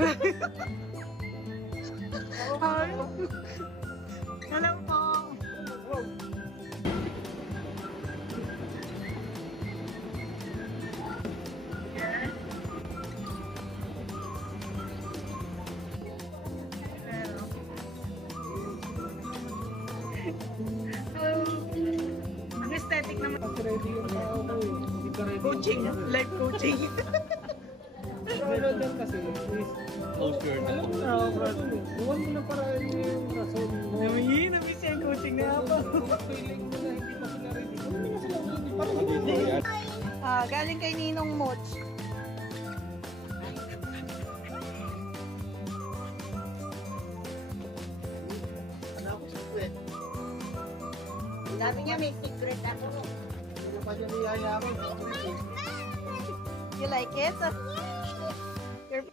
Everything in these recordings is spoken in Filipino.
Hi. Hello po. Ang aesthetic naman. Ready yung tao ko eh. Coaching, life coaching. Ano lang kasi is Close your alam mo na, huwag mo na paraan yung rason mo. Namiss yung coaching na ako. Feeling mo na hindi pa sila ready. Ano na sila ready? Parang hindi. Galing kay Ninong Moch. Ano ako secret? Sabi niya may secret ako. Ano pa niya niyayaman? You like it? You're...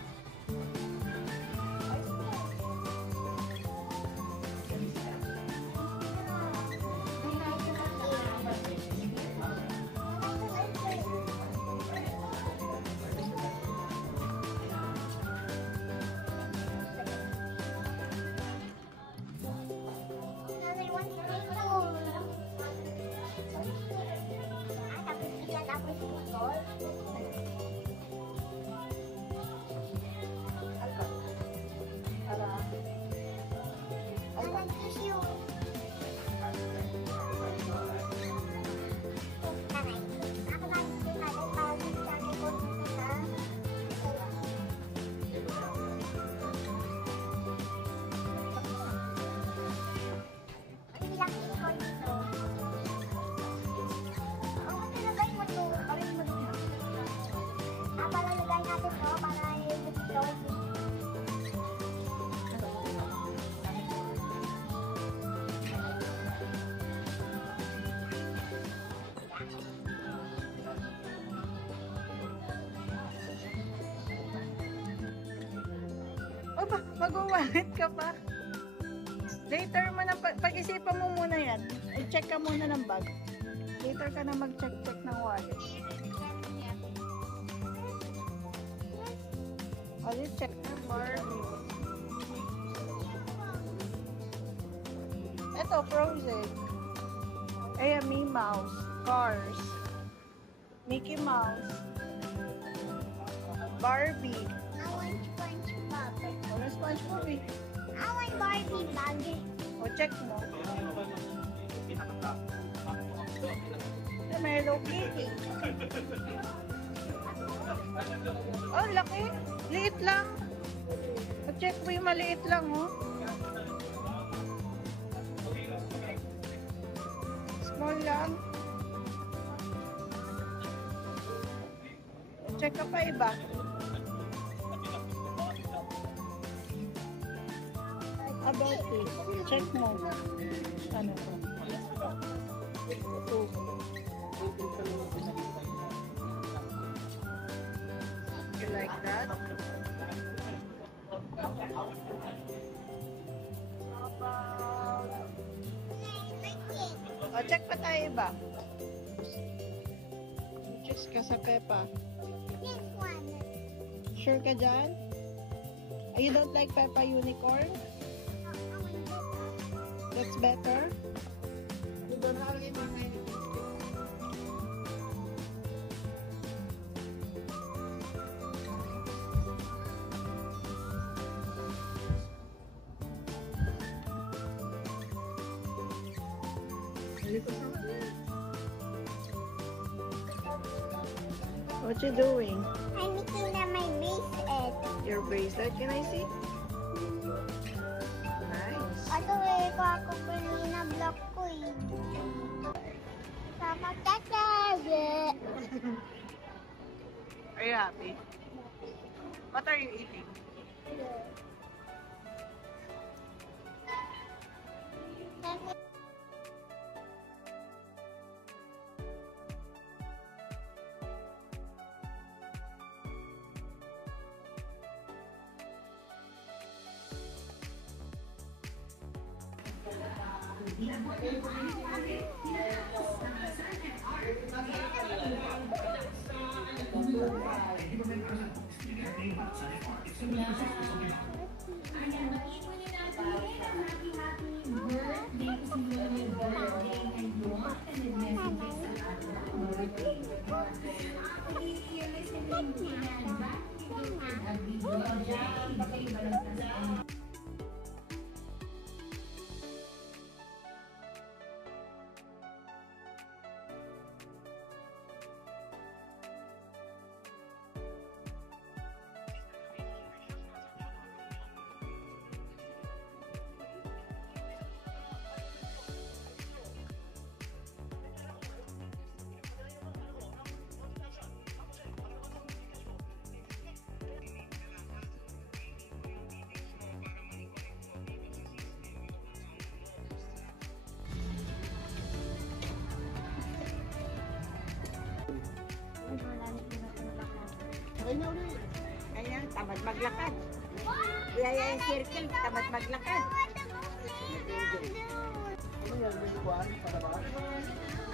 Opa, mag-wallet ka pa. Later mo na, pag-isipan mo muna yan. I-check ka muna ng bag. Later ka na mag-check ng wallet. I'll check na Barbie. Ito, Frozen. Ayan, Minnie Mouse. Cars. Mickey Mouse. Barbie. I want SpongeBob. Ano SpongeBob eh? I want Barbie bag. O, check mo. May Hello Kitty. Oh, laki. Liit lang. O-check mo yung maliit lang, oh. Small lang. O-check ka pa iba. About this. Check mo. Ano to? Ito. You like that? O, check pa tayo iba. Check ka sa Peppa. This one. Sure ka dyan? You don't like Peppa Unicorn? That's better? What you doing? I'm making my bracelet. Your bracelet? Can I see? Nice. Ito eh, ko ako kanina block ko eh. Sama tatay. Are you happy? What are you eating? Ayan, tamad maglakad. Kaya yung circle, tamad maglakad.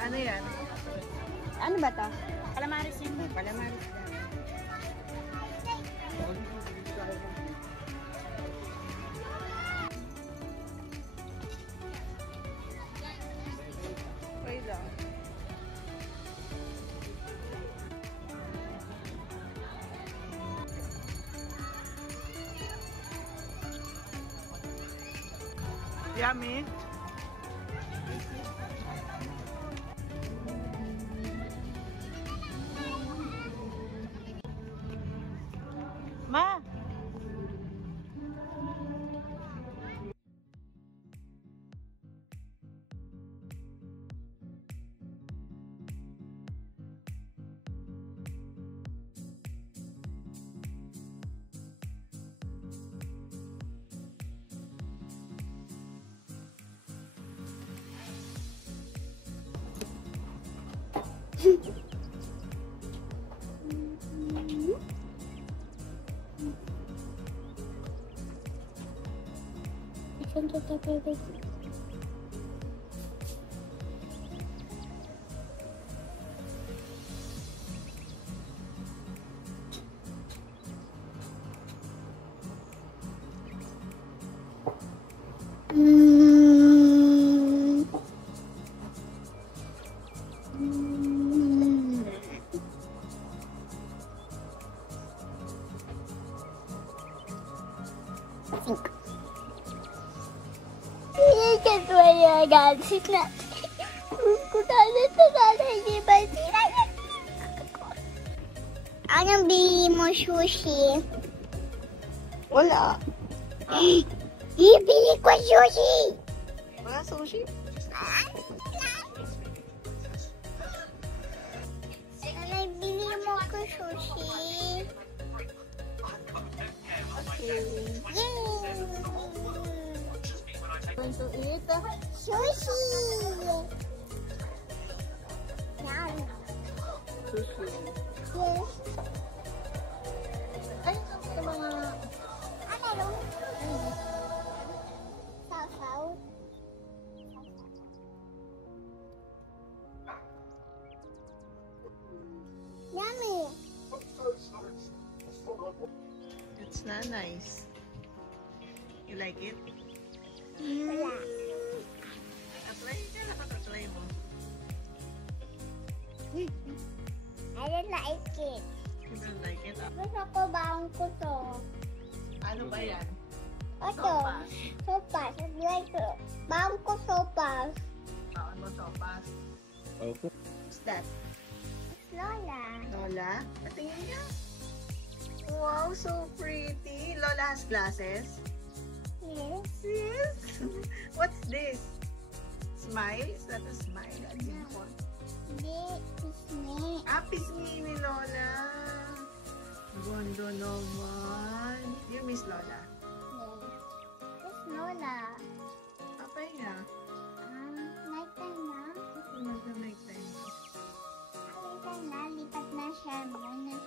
Ano yan? Ano ba to? Calamaris yun. Calamaris. Okay lang. Yummy. Ma. Anong bili mo, sushi? Wala. Ibili ko sushi! Wala sushi? Anong bili mo ko sushi? Okay. Yay! Going to eat. Sushi! Yum! Sushi. Yes. Ay, sa mga... Ano yun? Sasaw? Yummy! It's not nice. You like it? Wala. Try ka na try mo. I don't like it. You don't like it? Gusto ko baong ko to. Ano ba yan? Ito. Sopas. Like, baong ko sopas. Saan mo sopas? Opo. What's that? It's Lola. Lola? Patingin niya. Wow, so pretty. Lola has glasses? Yes. Yes. What's this? Smile? Is that a smile? A dimple? This is me. Ah, pisngi ni Lola. Gondo naman. You miss Lola? It's Lola. Apay na. Nighttime na. Mag-nighttime. Nighttime na. Lipat na siya. Muna.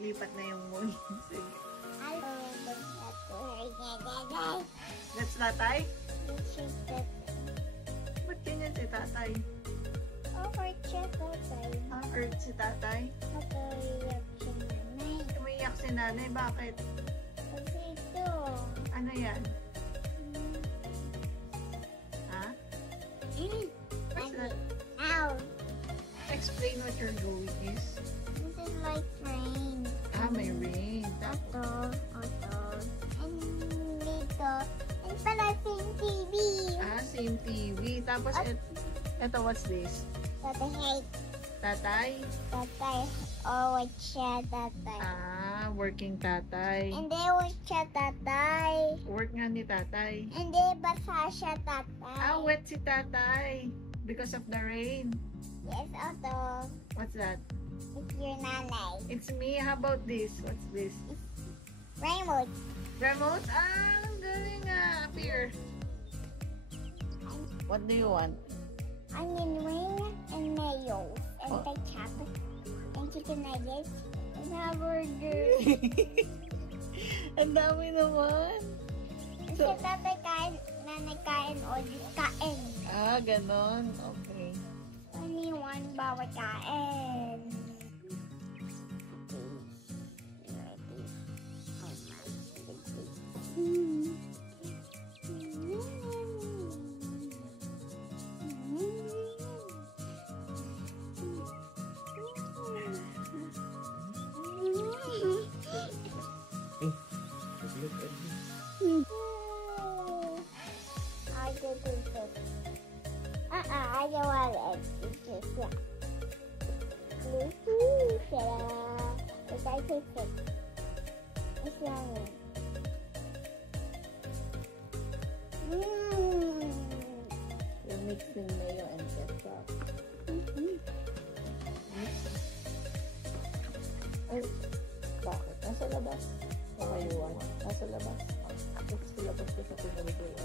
Lipat na yung moon. Sige. Hello. That's tatay? This is the Ba't ganyan si tatay? overcheck outside. Ah, hurt si tatay? Napahirap siya nanay. Umiyak si nanay. Bakit? Kasi ito. Ano yan? Ha? What's that? Ow. Explain what your going is. This is like rain. Ah, may rain. Ito. And dito. And pala same TV. Ah, same TV. Tapos, eto, what's this? Tatay hate. Tatay? Tatay. Oh, wait siya, tatay. Ah, working tatay. Hindi, wait siya, tatay. Work nga ni tatay. Hindi, basa siya, tatay. Ah, wet si tatay. Because of the rain. Yes, Otto. What's that? It's your nanay. It's me. How about this? What's this? Remote. Remote? Ah, ang galing nga. Up here. What do you want? Onion ring and mayo. And Oh. ketchup. And chicken nuggets. And hamburger. Ang dami naman. Kasi tatay kain, nanay kain, o di kain. Ah, ganon. Okay. Only one bawat kain. I don't think so. I don't want it. It's just yeah. But I taste it. It's yummy. You're mixing mayo and ketchup. Ay, bakit? Nasa labas. O kayo, nasa labas. Tapos sa labas ko sa pinagagawa.